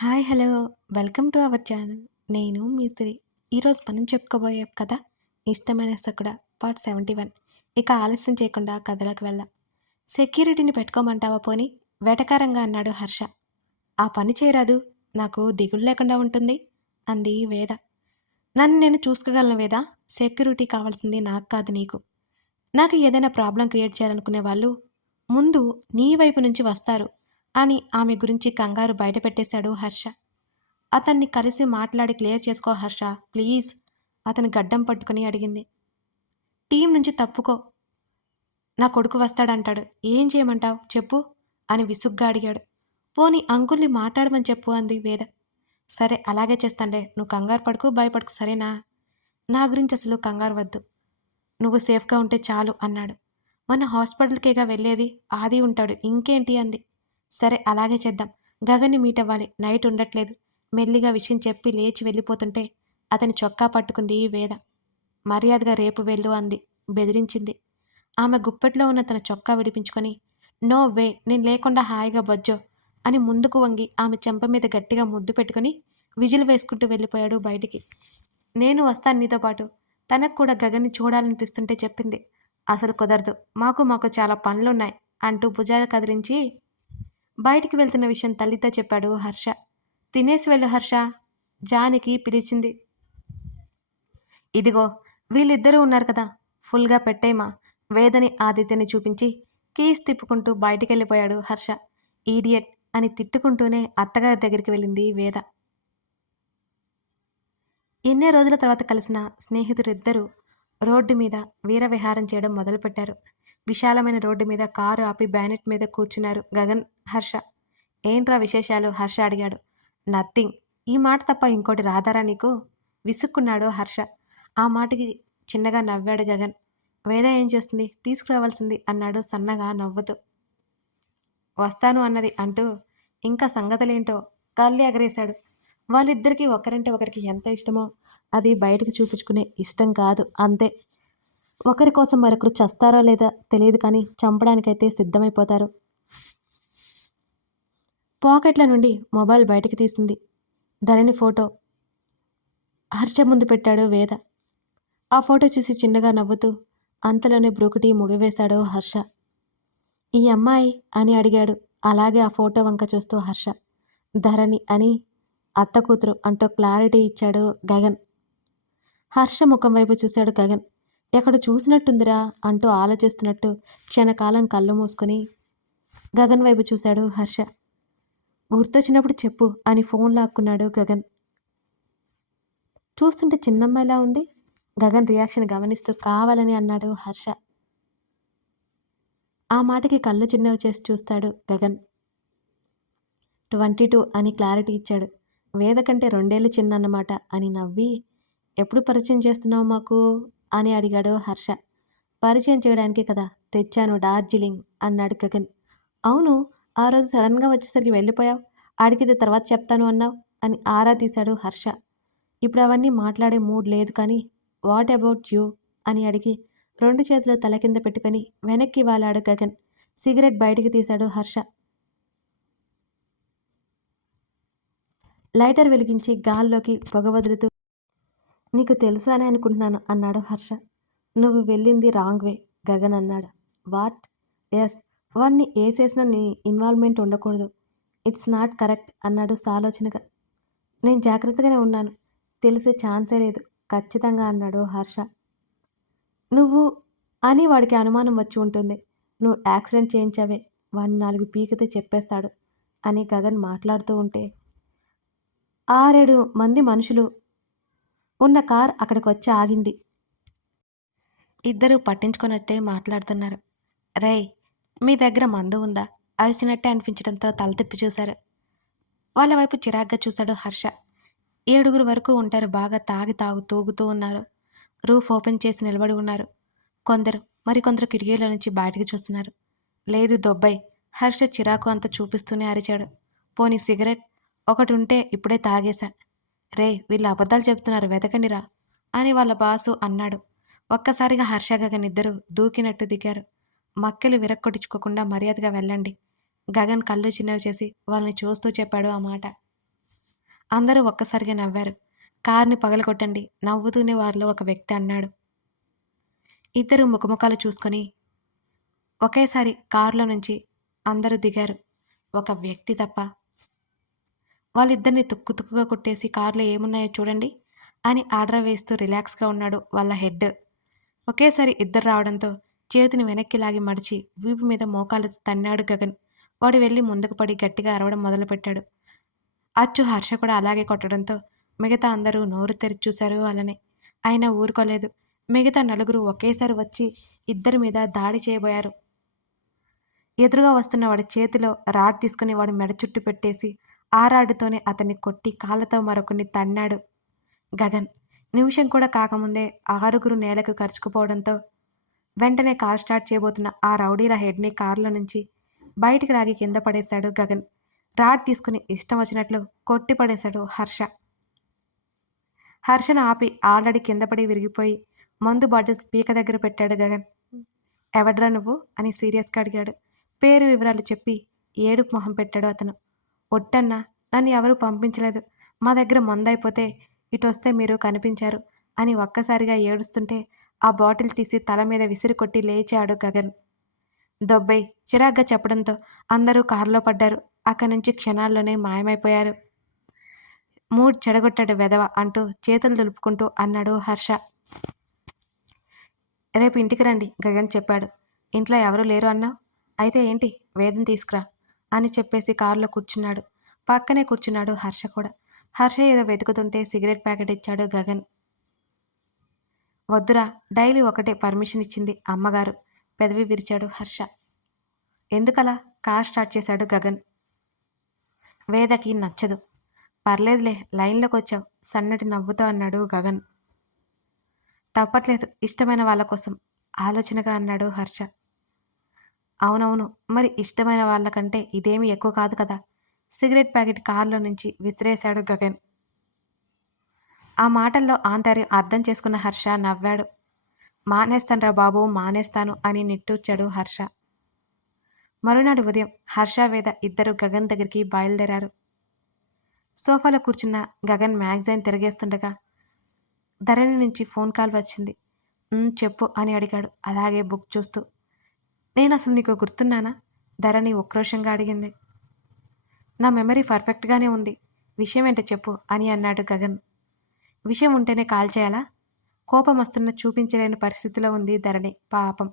Hi hello welcome to our channel. నేను మీ సిరి. ఈరోజు మనం చెప్పుకోబోయే కథ ఇష్టమైన సకుడ పార్ట్ 71. ఇక ఆలస్యం చేయకుండా కథలోకి వెళ్దాం. సెక్యూరిటీని పెట్టుకోమంటావా పోని? వెటకారంగా అన్నాడు హర్ష. ఆ పని చేయరాదు, నాకు దిగులు లేకుండా ఉంటుంది అంది వేద. నన్ను నేను చూసుకోగలను వేద, సెక్యూరిటీ కావాల్సింది నాకు కాదు నీకు. నాకు ఏదైనా ప్రాబ్లం క్రియేట్ చేయాలనుకునే వాళ్ళు ముందు నీ వైపు నుంచి వస్తారు అని ఆమె గురించి కంగారు బయటపెట్టేశాడు హర్ష. అతన్ని కలిసి మాట్లాడి క్లియర్ చేసుకో హర్ష ప్లీజ్, అతను గడ్డం పట్టుకుని అడిగింది. టీం నుంచి తప్పుకో, నా కొడుకు వస్తాడంటాడు, ఏం చేయమంటావు చెప్పు అని విసుగ్గా అడిగాడు. పోనీ అంకుల్ని మాట్లాడమని చెప్పు అంది వేద. సరే అలాగే చేస్తానులే, నువ్వు కంగారు పడుకు భయపడుకు సరేనా? నా గురించి అసలు కంగారు వద్దు, నువ్వు సేఫ్గా ఉంటే చాలు అన్నాడు. మన హాస్పిటల్కేగా వెళ్ళేది, ఆది ఉంటాడు ఇంకేంటి అంది. సరే అలాగే చేద్దాం, గగన్ని మీట్ అవ్వాలి, నైట్ ఉండట్లేదు. మెల్లిగా విషయం చెప్పి లేచి వెళ్ళిపోతుంటే అతని చొక్కా పట్టుకుంది వేద. మర్యాదగా రేపు వెళ్ళు అంది, బెదిరించింది. ఆమె గుప్పెట్లో ఉన్న తన చొక్కా విడిపించుకొని నో వే, నేను లేకుండా హాయిగా బొజ్జో అని ముందుకు వంగి ఆమె చెంప మీద గట్టిగా ముద్దు పెట్టుకుని విజిల్ వేసుకుంటూ వెళ్ళిపోయాడు బయటికి. నేను వస్తాను నీతో పాటు, తనకు కూడా గగన్ని చూడాలనిపిస్తుంటే చెప్పింది. అసలు కుదరదు, మాకు చాలా పనులున్నాయి అంటూ భుజాలు కదిలించి బయటికి వెళ్తున్న విషయం తల్లితో చెప్పాడు హర్ష. తినేసి వెళ్ళు హర్ష, జానికి పిలిచింది. ఇదిగో వీళ్ళిద్దరూ ఉన్నారు కదా, ఫుల్గా పెట్టేమా, వేదని ఆదిత్యని చూపించి కీస్ తిప్పుకుంటూ బయటికెళ్ళిపోయాడు హర్ష. ఈడియట్ అని తిట్టుకుంటూనే అత్తగారి దగ్గరికి వెళ్ళింది వేద. ఎన్నో రోజుల తర్వాత కలిసిన స్నేహితులిద్దరూ రోడ్డు మీద వీరవిహారం చేయడం మొదలుపెట్టారు. విశాలమైన రోడ్డు మీద కారు ఆపి బ్యానెట్ మీద కూర్చున్నారు గగన్, హర్ష. ఏంట్రా విశేషాలు హర్ష అడిగాడు. నథింగ్, ఈ మాట తప్ప ఇంకోటి రాదారా నీకు విసుక్కున్నాడు హర్ష. ఆ మాటకి చిన్నగా నవ్వాడు గగన్. వేద ఏం చేస్తుంది, తీసుకురావాల్సింది అన్నాడు సన్నగా నవ్వుతూ. వస్తాను అన్నది అంటూ ఇంకా సంగతులేంటో కళ్ళు ఎగరేశాడు. వాళ్ళిద్దరికీ ఒకరంటే ఒకరికి ఎంత ఇష్టమో అది బయటకు చూపించుకునే ఇష్టం కాదు, అంతే. ఒకరి కోసం మరొకరు చస్తారో లేదా తెలియదు కానీ చంపడానికైతే సిద్ధమైపోతారు. పాకెట్ల నుండి మొబైల్ బయటికి తీసింది. ధరణి ఫోటో హర్ష ముందు పెట్టాడు వేద. ఆ ఫోటో చూసి చిన్నగా నవ్వుతూ అంతలోనే బ్రూకుటి ముడివేశాడు హర్ష. ఈ అమ్మాయి అని అడిగాడు అలాగే ఆ ఫోటో వంక చూస్తూ హర్ష. ధరణి అని, అత్త కూతురు అంటూ క్లారిటీ ఇచ్చాడు గగన్. హర్ష ముఖం వైపు చూశాడు గగన్. ఎక్కడ చూసినట్టుందిరా అంటూ ఆలోచిస్తున్నట్టు క్షణకాలం కళ్ళు మూసుకొని గగన్ వైపు చూశాడు హర్ష. గుర్తొచ్చినప్పుడు చెప్పు అని ఫోన్ లాక్కున్నాడు గగన్. చూస్తుంటే చిన్నమ్మాయిలా ఉంది, గగన్ రియాక్షన్ గమనిస్తూ కావాలని అన్నాడు హర్ష. ఆ మాటకి కళ్ళు చిన్నవి చేసి చూస్తాడు గగన్. 22 అని క్లారిటీ ఇచ్చాడు. వేద కంటే 2 ఏళ్ళు చిన్న అన్నమాట అని నవ్వి, ఎప్పుడు పరిచయం చేస్తున్నావు మాకు అని అడిగాడు హర్ష. పరిచయం చేయడానికి కదా తెచ్చాను డార్జిలింగ్ అన్నాడు గగన్. అవును, ఆ రోజు సడన్గా వచ్చేసరికి వెళ్ళిపోయావు, అడిగితే తర్వాత చెప్తాను అన్నావు అని ఆరా తీశాడు హర్ష. ఇప్పుడు అవన్నీ మాట్లాడే మూడ్ లేదు కానీ వాట్ అబౌట్ యూ అని అడిగి 2 చేతులు తల కింద పెట్టుకుని వెనక్కి వాలాడు గగన్. సిగరెట్ బయటికి తీశాడు హర్ష. లైటర్ వెలిగించి గాల్లోకి పొగ వదులుతూ నీకు తెలుసు అని అనుకుంటున్నాను అన్నాడు హర్ష. నువ్వు వెళ్ళింది రాంగ్ వే, గగన్ అన్నాడు. వాట్? ఎస్, వాడిని ఏసేసిన నీ ఇన్వాల్వ్మెంట్ ఉండకూడదు, ఇట్స్ నాట్ కరెక్ట్ అన్నాడు సాలోచనగా. నేను జాగ్రత్తగానే ఉన్నాను, తెలిసే ఛాన్సే లేదు ఖచ్చితంగా అన్నాడు హర్ష. నువ్వు అని వాడికి అనుమానం వచ్చి ఉంటుంది, నువ్వు యాక్సిడెంట్ చేయించావే, వాడిని 4 పీకితే చెప్పేస్తాడు అని గగన్ మాట్లాడుతూ ఉంటే 6-7 మంది మనుషులు ఉన్న కార్ అక్కడికొచ్చి ఆగింది. ఇద్దరూ పట్టించుకున్నట్టే మాట్లాడుతున్నారు. రేయ్, మీ దగ్గర మందు ఉందా అరిచినట్టే అనిపించడంతో తల తిప్పి చూశారు. వాళ్ళ వైపు చిరాగ్గా చూశాడు హర్ష. 7 వరకు ఉంటారు, బాగా తూగుతూ ఉన్నారు. రూఫ్ ఓపెన్ చేసి నిలబడి ఉన్నారు. మరికొందరు కిటికీలో నుంచి బయటికి చూస్తున్నారు. లేదు దొబ్బై, హర్ష చిరాకు అంతా చూపిస్తూనే అరిచాడు. పోనీ సిగరెట్ ఒకటి ఉంటే ఇప్పుడే తాగేశా. రే, వీళ్ళు అబద్ధాలు చెప్తున్నారు వెతకండిరా అని వాళ్ళ బాసు అన్నాడు. ఒక్కసారిగా హర్ష గగన్ ఇద్దరు దూకినట్టు దిగారు. మక్కెలు విరక్కొట్టించుకోకుండా మర్యాదగా వెళ్ళండి. గగన్ కళ్ళు చిన్నవి చేసి వాళ్ళని చూస్తూ చెప్పాడు ఆ మాట. అందరూ ఒక్కసారిగా నవ్వారు. కార్ని పగలగొట్టండి నవ్వుతూనే వారిలో ఒక వ్యక్తి అన్నాడు. ఇద్దరు ముఖముఖాలు చూసుకొని ఒకేసారి కారులో నుంచి అందరూ దిగారు. ఒక వ్యక్తి తప్ప. వాళ్ళిద్దరిని తుక్కు తుక్కుగా కొట్టేసి కార్లో ఏమున్నాయో చూడండి అని ఆర్డర్ వేస్తూ రిలాక్స్గా ఉన్నాడు వాళ్ళ హెడ్. ఒకేసారి ఇద్దరు రావడంతో చేతిని వెనక్కి లాగి మడిచి వీపు మీద మోకాలు తన్నాడు గగన్. వాడు వెళ్ళి ముందుకు పడి గట్టిగా అరవడం మొదలుపెట్టాడు. అచ్చు హర్ష కూడా అలాగే కొట్టడంతో మిగతా అందరూ నోరు తెరిచి చూశారు వాళ్ళని. అయినా ఊరుకోలేదు. మిగతా నలుగురు ఒకేసారి వచ్చి ఇద్దరి మీద దాడి చేయబోయారు. ఎదురుగా వస్తున్న వాడి చేతిలో రాడ్ తీసుకుని వాడి మెడ చుట్టు పెట్టేసి ఆ రాడ్డుతోనే అతన్ని కొట్టి కాళ్ళతో మరొకరిని తన్నాడు గగన్. నిమిషం కూడా కాకముందే ఆరుగురు నేలకు కరుచుకుపోవడంతో వెంటనే కార్ స్టార్ట్ చేయబోతున్న ఆ రౌడీల హెడ్ని కారులో నుంచి బయటికి లాగి కింద పడేశాడు గగన్. రాడ్ తీసుకుని ఇష్టం వచ్చినట్లు కొట్టి పడేశాడు హర్ష. హర్షను ఆపి ఆల్రెడీ కింద పడి విరిగిపోయి మందు బాటిల్ పీక దగ్గర పెట్టాడు గగన్. ఎవడ్రా నువ్వు అని సీరియస్గా అడిగాడు. పేరు వివరాలు చెప్పి ఏడుపు మొహం పెట్టాడు అతను. ఒట్టన్నా, నన్ను ఎవరూ పంపించలేదు. మా దగ్గర మందైపోతే ఇటొస్తే మీరు కనిపించారు అని ఒక్కసారిగా ఏడుస్తుంటే ఆ బాటిల్ తీసి తల మీద విసిరి కొట్టి లేచాడు గగన్. దొబ్బై చిరాగ్గా చెప్పడంతో అందరూ కారులో పడ్డారు. అక్కడి నుంచి క్షణాల్లోనే మాయమైపోయారు. మూడ్ చెడగొట్టాడు వెధవ అంటూ చేతులు దులుపుకుంటూ అన్నాడు హర్ష. రేపు ఇంటికి రండి గగన్ చెప్పాడు. ఇంట్లో ఎవరూ లేరు అన్నావు, అయితే ఏంటి వేదం తీసుకురా అని చెప్పేసి కారులో కూర్చున్నాడు. పక్కనే కూర్చున్నాడు హర్ష కూడా. హర్ష ఏదో వెతుకుతుంటే సిగరెట్ ప్యాకెట్ ఇచ్చాడు గగన్. వద్దురా, డైలీ ఒకటే పర్మిషన్ ఇచ్చింది అమ్మగారు పెదవి విరిచాడు హర్ష. ఎందుకలా కార్ స్టార్ట్ చేశాడు గగన్. వేదకి నచ్చదు. పర్లేదులే, లైన్లోకి వచ్చావు సన్నటి నవ్వుతో అన్నాడు గగన్. తప్పట్లేదు, ఇష్టమైన వాళ్ళ కోసం ఆలోచనగా అన్నాడు హర్ష. అవునవును, మరి ఇష్టమైన వాళ్ళకంటే ఇదేమీ ఎక్కువ కాదు కదా. సిగరెట్ ప్యాకెట్ కారులో నుంచి విసిరేశాడు గగన్. ఆ మాటల్లో ఆంతర్యం అర్థం చేసుకున్న హర్ష నవ్వాడు. మానేస్తానురా బాబు, మానేస్తాను అని నిట్టూర్చాడు హర్ష. మరునాడు ఉదయం హర్ష వేద ఇద్దరు గగన్ దగ్గరికి బయలుదేరారు. సోఫాలో కూర్చున్న గగన్ మ్యాగజైన్ తిరిగేస్తుండగా ధరణి నుంచి ఫోన్ కాల్ వచ్చింది. చెప్పు అని అడిగాడు అలాగే బుక్ చూస్తూ. నేను అసలు నీకు గుర్తున్నానా ధరణి ఉక్రోషంగా అడిగింది. నా మెమరీ పర్ఫెక్ట్గానే ఉంది, విషయం ఏంటో చెప్పు అని అన్నాడు గగన్. విషయం ఉంటేనే కాల్ చేయాలా? కోపం వస్తున్న చూపించలేని పరిస్థితిలో ఉంది ధరణి. పాపం.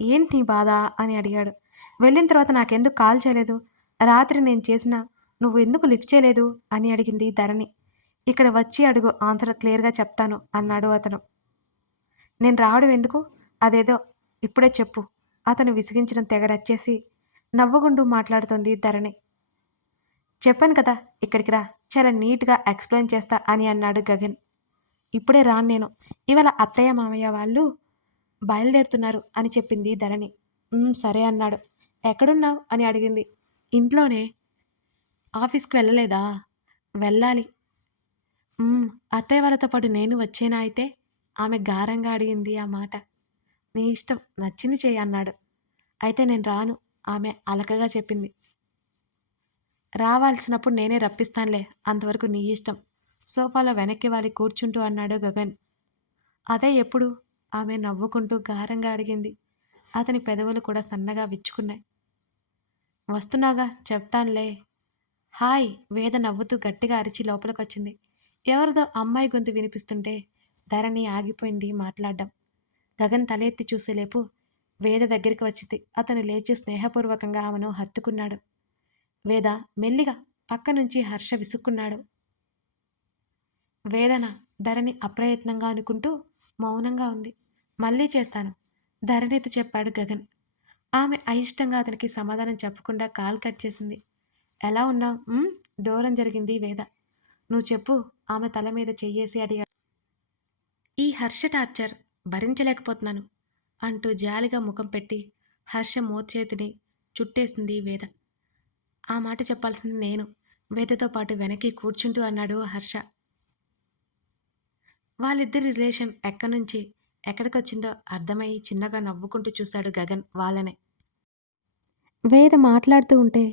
ఏంటి నీ బాధ అని అడిగాడు. వెళ్ళిన తర్వాత నాకెందుకు కాల్ చేయలేదు? రాత్రి నేను చేసిన నువ్వు ఎందుకు లిఫ్ట్ చేయలేదు అని అడిగింది ధరణి. ఇక్కడ వచ్చి అడుగు, ఆన్సర్ క్లియర్గా చెప్తాను అన్నాడు అతను. నేను రావడం ఎందుకు? అదేదో ఇప్పుడే చెప్పు. అతను విసిగించడం తెగ రచ్చేసి నవ్వుకుంటూ మాట్లాడుతోంది ధరణి. చెప్పాను కదా ఇక్కడికి రా, చాలా నీట్గా ఎక్స్ప్లెయిన్ చేస్తా అని అన్నాడు గగన్. ఇప్పుడే రాను నేను, ఇవాళ అత్తయ్య మామయ్య వాళ్ళు బయలుదేరుతున్నారు అని చెప్పింది ధరణి. సరే అన్నాడు. ఎక్కడున్నావు అని అడిగింది. ఇంట్లోనే. ఆఫీస్కి వెళ్ళలేదా? వెళ్ళాలి. అత్తయ్య వాళ్ళతో పాటు నేను వచ్చేనా అయితే? ఆమె గారంగా అడిగింది ఆ మాట. నీ ఇష్టం, నచ్చింది చేయి అన్నాడు. అయితే నేను రాను ఆమె అలకగా చెప్పింది. రావాల్సినప్పుడు నేనే రప్పిస్తానులే, అంతవరకు నీ ఇష్టం సోఫాలో వెనక్కి వాలి కూర్చుంటూ అన్నాడు గగన్. అదే ఎప్పుడు? ఆమె నవ్వుకుంటూ గారంగా అడిగింది. అతని పెదవులు కూడా సన్నగా విచ్చుకున్నాయి. వస్తున్నాగా చెప్తానులే. హాయ్ వేద నవ్వుతూ గట్టిగా అరిచి లోపలికొచ్చింది. ఎవరిదో అమ్మాయి గొంతు వినిపిస్తుంటే ధరణి ఆగిపోయింది మాట్లాడడం. గగన్ తల ఎత్తి చూసేలేపు వేద దగ్గరికి వచ్చింది. అతను లేచి స్నేహపూర్వకంగా ఆమెను హత్తుకున్నాడు. వేద మెల్లిగా పక్క నుంచి హర్ష విసుక్కున్నాడు. వేదన ధరణి అప్రయత్నంగా అనుకుంటూ మౌనంగా ఉంది. మళ్ళీ చేస్తాను ధరణితో చెప్పాడు గగన్. ఆమె అయిష్టంగా అతనికి సమాధానం చెప్పకుండా కాల్ కట్ చేసింది. ఎలా ఉన్నావు? దూరం జరిగింది వేద. నువ్వు చెప్పు ఆమె తల మీద చెయ్యేసి అడిగాడు. ఈ హర్ష టార్చర్ భరించలేకపోతున్నాను అంటూ జాలిగా ముఖం పెట్టి హర్ష మోచేతిని చుట్టేసింది వేద. ఆ మాట చెప్పాల్సింది నేను, వేదతో పాటు వెనక్కి కూర్చుంటూ అన్నాడు హర్ష. వాళ్ళిద్దరి రిలేషన్ ఎక్కడి నుంచి ఎక్కడికొచ్చిందో అర్థమయ్యి చిన్నగా నవ్వుకుంటూ చూశాడు గగన్ వాళ్ళనే. వేద మాట్లాడుతూ ఉంటే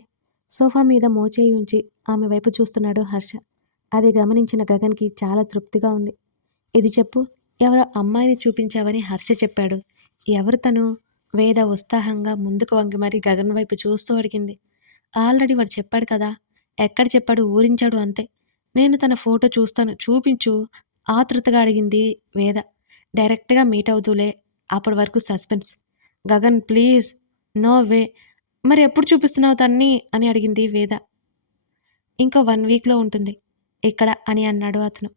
సోఫా మీద మోచేయి ఉంచి ఆమె వైపు చూస్తున్నాడు హర్ష. అది గమనించిన గగన్‌కి చాలా తృప్తిగా ఉంది. ఇది చెప్పు, ఎవరో అమ్మాయిని చూపించావని హర్ష చెప్పాడు. ఎవరు తను? వేద ఉత్సాహంగా ముందుకు వంగి మరీ గగన్ వైపు చూస్తూ అడిగింది. ఆల్రెడీ వాడు చెప్పాడు కదా! ఎక్కడ చెప్పాడు, ఊరించాడు అంతే. నేను తన ఫోటో చూస్తాను, చూపించు ఆతృతగా అడిగింది వేద. డైరెక్ట్‌గా మీట్ అవుదువులే. అప్పటి వరకు suspense. Gagan please. No way. మరి ఎప్పుడు చూపిస్తున్నావు తన్ని అని అడిగింది వేద. ఇంకో 1 వీక్‌లో ఉంటుంది ఇక్కడ అని అన్నాడు అతను.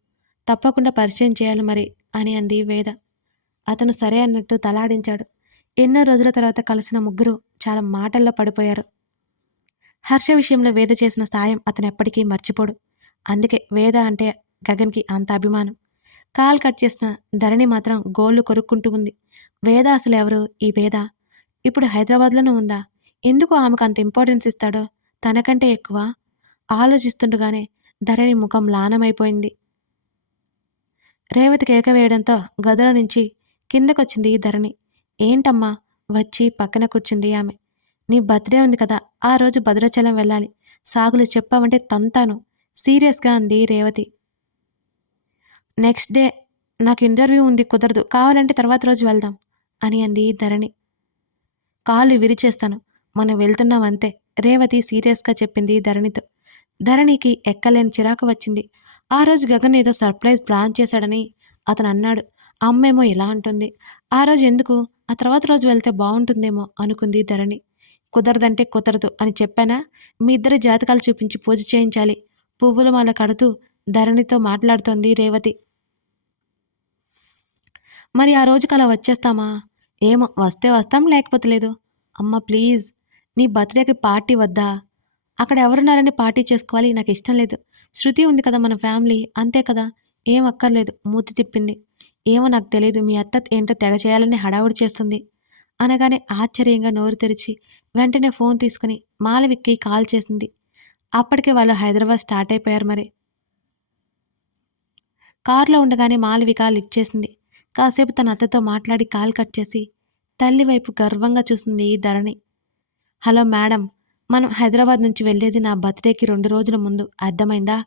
తప్పకుండా పరిచయం చేయాలి మరి అని అంది వేద. అతను సరే అన్నట్టు తలాడించాడు. ఎన్నో రోజుల తర్వాత కలిసిన ముగ్గురు చాలా మాటల్లో పడిపోయారు. హర్ష విషయంలో వేద చేసిన సాయం అతను ఎప్పటికీ మర్చిపోడు. అందుకే వేద అంటే గగన్‌కి అంత అభిమానం. కాల్ కట్ చేసిన ధరణి మాత్రం గోళ్లు కొరుక్కుంటూ ఉంది. వేద అసలు ఎవరు? ఈ వేద ఇప్పుడు హైదరాబాద్‌లోనే ఉందా? ఎందుకు ఆమెకు అంత ఇంపార్టెన్స్ ఇస్తాడో? తనకంటే ఎక్కువ? ఆలోచిస్తుండగానే ధరణి ముఖం లానమైపోయింది. రేవతి కేక వేయడంతో గదిలో నుంచి కిందకొచ్చింది ధరణి. ఏంటమ్మా? వచ్చి పక్కన కూర్చుంది ఆమె. నీ బర్త్‌డే ఉంది కదా! ఆ రోజు భద్రాచలం వెళ్ళాలి. సాకులు చెప్పావంటే తంతాను సీరియస్‌గా అంది రేవతి. నెక్స్ట్ డే నాకు ఇంటర్వ్యూ ఉంది, కుదరదు. కావాలంటే తర్వాత రోజు వెళ్దాం అని అంది ధరణి. కాళ్ళు విరిచేస్తాను. మనం వెళ్తున్నాం అంతే రేవతి సీరియస్‌గా చెప్పింది ధరణితో. ధరణికి ఎక్కలేని చిరాకు వచ్చింది. ఆ రోజు గగన్ ఏదో సర్ప్రైజ్ ప్లాన్ చేశాడని అతను అన్నాడు. అమ్మేమో ఇలా అంటుంది. ఆ రోజు ఎందుకు? ఆ తర్వాత రోజు వెళ్తే బావుంటుందేమో అనుకుంది ధరణి. కుదరదంటే కుదరదు అని చెప్పానా? మీ ఇద్దరి జాతకాలు చూపించి పూజ చేయించాలి. పువ్వుల మాల కడుతూ ధరణితో మాట్లాడుతోంది రేవతి. మరి ఆ రోజుకలా వచ్చేస్తామా? ఏమో వస్తే వస్తాం, లేకపోతే లేదు. అమ్మ ప్లీజ్. నీ బర్త్‌డేకి పార్టీ వద్దా? అక్కడ ఎవరున్నారని పార్టీ చేసుకోవాలి, నాకిష్టం లేదు. శృతి ఉంది కదా మన ఫ్యామిలీ, అంతే కదా! ఏం అక్కర్లేదు మూతి తిప్పింది. ఏమో నాకు తెలీదు, మీ అత్త ఏంటో తెగ చేయాలని హడావుడి చేస్తుంది అనగానే ఆశ్చర్యంగా నోరు తెరిచి వెంటనే ఫోన్ తీసుకుని మాలవిక్కి కాల్ చేసింది. అప్పటికే వాళ్ళు హైదరాబాద్ స్టార్ట్ అయిపోయారు మరి. కారులో ఉండగానే మాలవిక లిఫ్ట్ చేసింది. కాసేపు తన అత్తతో మాట్లాడి కాల్ కట్ చేసి తల్లి వైపు గర్వంగా చూసింది ధరణి. హలో మేడం, మనం హైదరాబాద్ నుంచి వెళ్ళేది నా బర్త్‌డేకి 2 రోజుల ముందు, అర్థమైందా?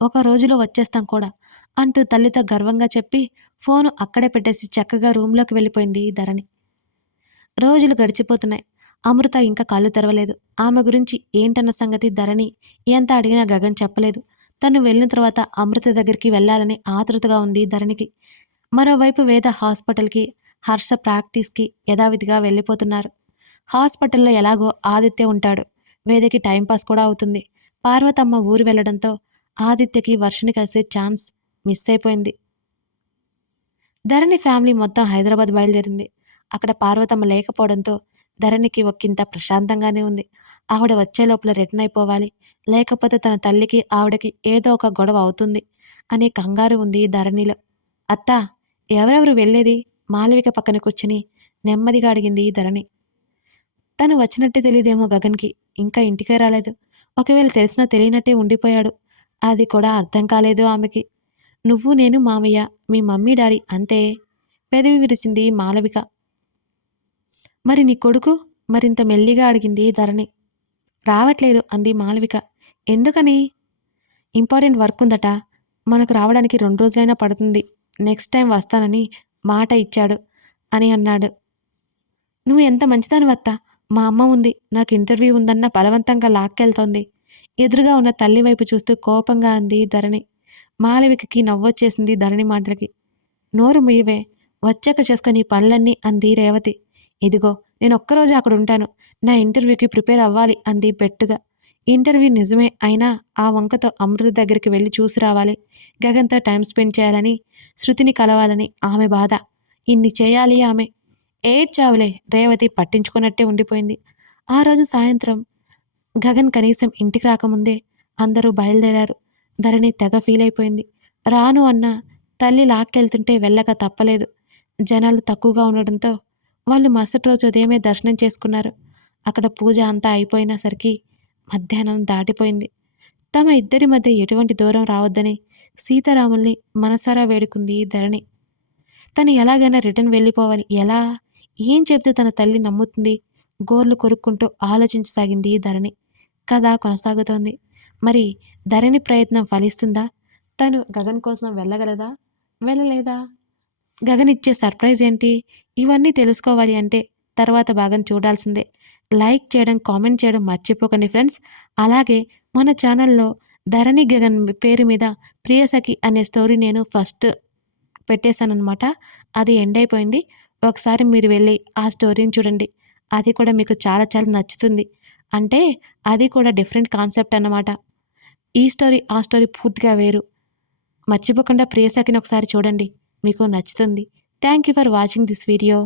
ఒక రోజులో వచ్చేస్తాం కూడా అంటూ తల్లితో గర్వంగా చెప్పి ఫోను అక్కడే పెట్టేసి చక్కగా రూమ్‌లోకి వెళ్ళిపోయింది ధరణి. రోజులు గడిచిపోతున్నాయి. అమృత ఇంకా కళ్ళు తెరవలేదు. ఆమె గురించి ఏంటన్న సంగతి ధరణి ఎంత అడిగినా గగన్ చెప్పలేదు. తను వెళ్ళిన తర్వాత అమృత దగ్గరికి వెళ్ళాలని ఆతృతగా ఉంది ధరణికి. మరోవైపు వేద హాస్పిటల్‌కి, హర్ష ప్రాక్టీస్‌కి యథావిధిగా వెళ్ళిపోతున్నారు. హాస్పిటల్లో ఎలాగో ఆదిత్య ఉంటాడు. వేదకి టైంపాస్ కూడా అవుతుంది. పార్వతమ్మ ఊరు వెళ్ళడంతో ఆదిత్యకి వర్షని కలిసే ఛాన్స్ మిస్ అయిపోయింది. ధరణి ఫ్యామిలీ మొత్తం హైదరాబాద్ బయలుదేరింది. అక్కడ పార్వతమ్మ లేకపోవడంతో ధరణికి ఒక్కింత ప్రశాంతంగానే ఉంది. ఆవిడ వచ్చే లోపల రిటర్న్ అయిపోవాలి, లేకపోతే తన తల్లికి ఆవిడకి ఏదో ఒక గొడవ అవుతుంది అనే కంగారు ఉంది ధరణిలో. అత్తా, ఎవరెవరు వెళ్ళేది? మాలవిక పక్కన కూర్చుని నెమ్మదిగా అడిగింది ధరణి. తను వచ్చినట్టే తెలియదేమో గగన్‌కి. ఇంకా ఇంటికే రాలేదు. ఒకవేళ తెలిసినా తెలియనట్టే ఉండిపోయాడు. అది కూడా అర్థం కాలేదు ఆమెకి. నువ్వు, నేను, మామయ్య, మీ మమ్మీ డాడీ అంతే. పెదవి విరిచింది మాలవిక. మరి నీ కొడుకు? మరింత మెల్లిగా అడిగింది ధరణి. రావట్లేదు అంది మాలవిక. ఎందుకని? ఇంపార్టెంట్ వర్క్ ఉందట. మనకు రావడానికి 2 రోజులైనా పడుతుంది. నెక్స్ట్ టైం వస్తానని మాట ఇచ్చాడు అని అన్నాడు. నువ్వు ఎంత మంచిదానివత్తా. మా అమ్మ ఉంది, నాకు ఇంటర్వ్యూ ఉందన్న బలవంతంగా లాక్కెళ్తోంది. ఎదురుగా ఉన్న తల్లి వైపు చూస్తూ కోపంగా అంది ధరణి. మాలవికకి నవ్వొచ్చేసింది ధరణి మాటలకి. నోరు ముయ్యవే, వచ్చాక చేసుకొని ఈ పనులన్నీ అంది రేవతి. ఇదిగో నేను ఒక్కరోజు అక్కడ ఉంటాను. నా ఇంటర్వ్యూకి ప్రిపేర్ అవ్వాలి అంది బెట్టుగా. ఇంటర్వ్యూ నిజమే అయినా ఆ వంకతో అమృత దగ్గరికి వెళ్ళి చూసి రావాలి. గగన్తో టైం స్పెండ్ చేయాలని, శృతిని కలవాలని ఆమె బాధ. ఇన్ని చేయాలి ఆమె. ఏడ్చావులే రేవతి పట్టించుకున్నట్టే ఉండిపోయింది. ఆ రోజు సాయంత్రం గగన్ కనీసం ఇంటికి రాకముందే అందరూ బయలుదేరారు. ధరణి తెగ ఫీల్ అయిపోయింది. రాను అన్న తల్లి లాక్కెళ్తుంటే వెళ్ళక తప్పలేదు. జనాలు తక్కువగా ఉండడంతో వాళ్ళు మరుసటి రోజు ఉదయమే దర్శనం చేసుకున్నారు. అక్కడ పూజ అంతా అయిపోయిన సరికి మధ్యాహ్నం దాటిపోయింది. తమ ఇద్దరి మధ్య ఎటువంటి దూరం రావద్దని సీతారాముల్ని మనసారా వేడుకుంది ధరణి. తను ఎలాగైనా రిటర్న్ వెళ్ళిపోవాలి. ఎలా? ఏం చెబితే తన తల్లి నమ్ముతుంది? గోర్లు కొరుక్కుంటూ ఆలోచించసాగింది ధరణి. కథ కొనసాగుతోంది. మరి ధరణి ప్రయత్నం ఫలిస్తుందా? తను గగన్ కోసం వెళ్ళగలదా? వెళ్ళలేదా? గగన్ ఇచ్చే సర్ప్రైజ్ ఏంటి? ఇవన్నీ తెలుసుకోవాలి అంటే తర్వాత భాగం చూడాల్సిందే. లైక్ చేయడం, కామెంట్ చేయడం మర్చిపోకండి ఫ్రెండ్స్. అలాగే మన ఛానల్‌లో ధరణి గగన్ పేరు మీద ప్రియసఖి అనే స్టోరీ నేను ఫస్ట్ పెట్టేశాననమాట. అది ఎండ్ అయిపోయింది. ఒకసారి మీరు వెళ్ళి ఆ స్టోరీని చూడండి. అది కూడా మీకు చాలా చాలా నచ్చుతుంది. అంటే అది కూడా డిఫరెంట్ కాన్సెప్ట్ అన్నమాట. ఈ స్టోరీ, ఆ స్టోరీ పూర్తిగా వేరు. మర్చిపోకుండా ప్రియసఖిని ఒకసారి చూడండి. మీకు నచ్చుతుంది. Thank you for watching this video.